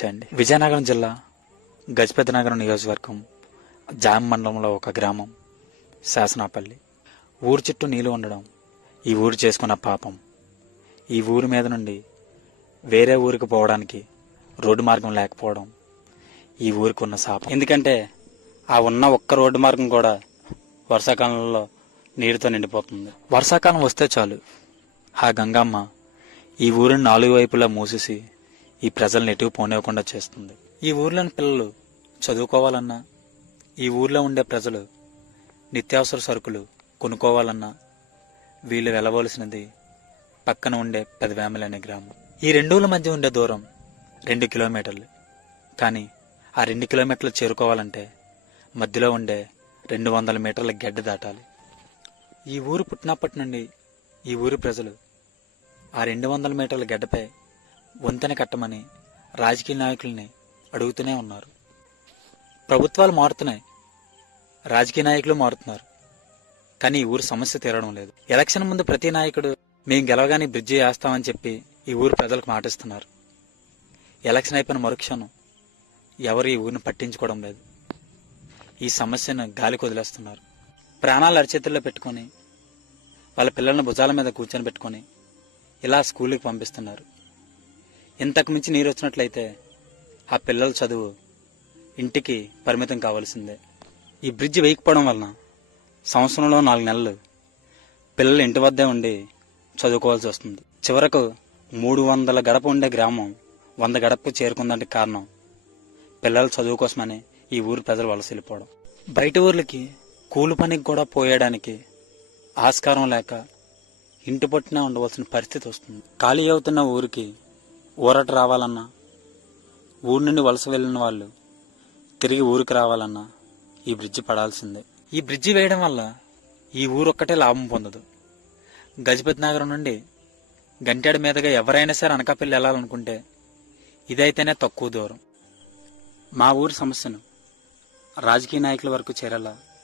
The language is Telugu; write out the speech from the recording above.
వచ్చాయండి విజయనగరం జిల్లా గజపతినగరం నియోజకవర్గం జామ్ మండలంలో ఒక గ్రామం శాసనాపల్లి. ఊరు చుట్టూ నీళ్ళు ఉండడం ఈ ఊరు చేసుకున్న పాపం. ఈ ఊరి మీద నుండి వేరే ఊరికి పోవడానికి రోడ్డు మార్గం లేకపోవడం ఈ ఊరికి ఉన్న శాపం. ఎందుకంటే ఆ ఉన్న ఒక్క రోడ్డు మార్గం కూడా వర్షాకాలంలో నీరుతో నిండిపోతుంది. వర్షాకాలం వస్తే చాలు. ఆ గంగమ్మ ఈ ఊరిని నాలుగు వైపులా మూసేసి ఈ ప్రజల్ని ఎటు పోనివ్వకుండా చేస్తుంది. ఈ ఊర్లోని పిల్లలు చదువుకోవాలన్నా ఈ ఊర్లో ఉండే ప్రజలు నిత్యావసర సరుకులు కొనుక్కోవాలన్నా వీళ్ళు వెళ్ళవలసినది పక్కన ఉండే పెదవేమలి అనే గ్రామం. ఈ రెండూల మధ్య ఉండే దూరం రెండు కిలోమీటర్లు. కానీ ఆ రెండు కిలోమీటర్లు చేరుకోవాలంటే మధ్యలో ఉండే రెండు వందల మీటర్ల గడ్డ దాటాలి. ఈ ఊరు పుట్టినప్పటి నుండి ఈ ఊరి ప్రజలు ఆ రెండు వందల మీటర్ల గడ్డపై వంతెన కట్టమని రాజకీయ నాయకుల్ని అడుగుతూనే ఉన్నారు. ప్రభుత్వాలు మారుతున్నాయి. రాజకీయ నాయకులు మారుతున్నారు. కానీ ఈ ఊరు సమస్య తీరడం లేదు. ఎలక్షన్ ముందు ప్రతి నాయకుడు మేము గెలవగానే బ్రిడ్జి వేస్తామని చెప్పి ఈ ఊరు ప్రజలకు మాటిస్తున్నారు. ఎలక్షన్ అయిపోయిన మరుక్షణం ఎవరు ఈ ఊరిని పట్టించుకోవడం లేదు. ఈ సమస్యను గాలి వదిలేస్తున్నారు ప్రాణాలు అరిచేతుల్లో పెట్టుకొని వాళ్ళ పిల్లలను భుజాల మీద కూర్చొని పెట్టుకొని ఇలా స్కూల్కి పంపిస్తున్నారు. ఇంతకు మించి నీరు వచ్చినట్లయితే ఆ పిల్లల చదువు ఇంటికి పరిమితం కావాల్సిందే. ఈ బ్రిడ్జ్ వేయకపోవడం వలన సంవత్సరంలో నాలుగు నెలలు పిల్లలు ఇంటి వద్దే ఉండి చదువుకోవాల్సి వస్తుంది. చివరకు మూడు వందల గడప ఉండే గ్రామం వంద గడపకు చేరుకుందంటే కారణం పిల్లల చదువు కోసమని ఈ ఊరు ప్రజలు వలస వెళ్ళిపోవడం. బయట ఊర్లకి కూలి పనికి కూడా పోయడానికి ఆస్కారం లేక ఇంటి పట్టున ఉండవలసిన పరిస్థితి వస్తుంది. ఖాళీ అవుతున్న ఊరికి ఊరట రావాలన్నా ఊరి నుండి వలస వెళ్ళిన వాళ్ళు తిరిగి ఊరికి రావాలన్నా ఈ బ్రిడ్జి పడాల్సిందే. ఈ బ్రిడ్జి వేయడం వల్ల ఈ ఊరు ఒక్కటే లాభం పొందదు. గజపతి నగరం నుండి గంటెడ మీదుగా ఎవరైనా సరే అనకాపల్లి వెళ్ళాలనుకుంటే ఇదైతేనే తక్కువ దూరం. మా ఊరి సమస్యను రాజకీయ నాయకుల వరకు చేరేలా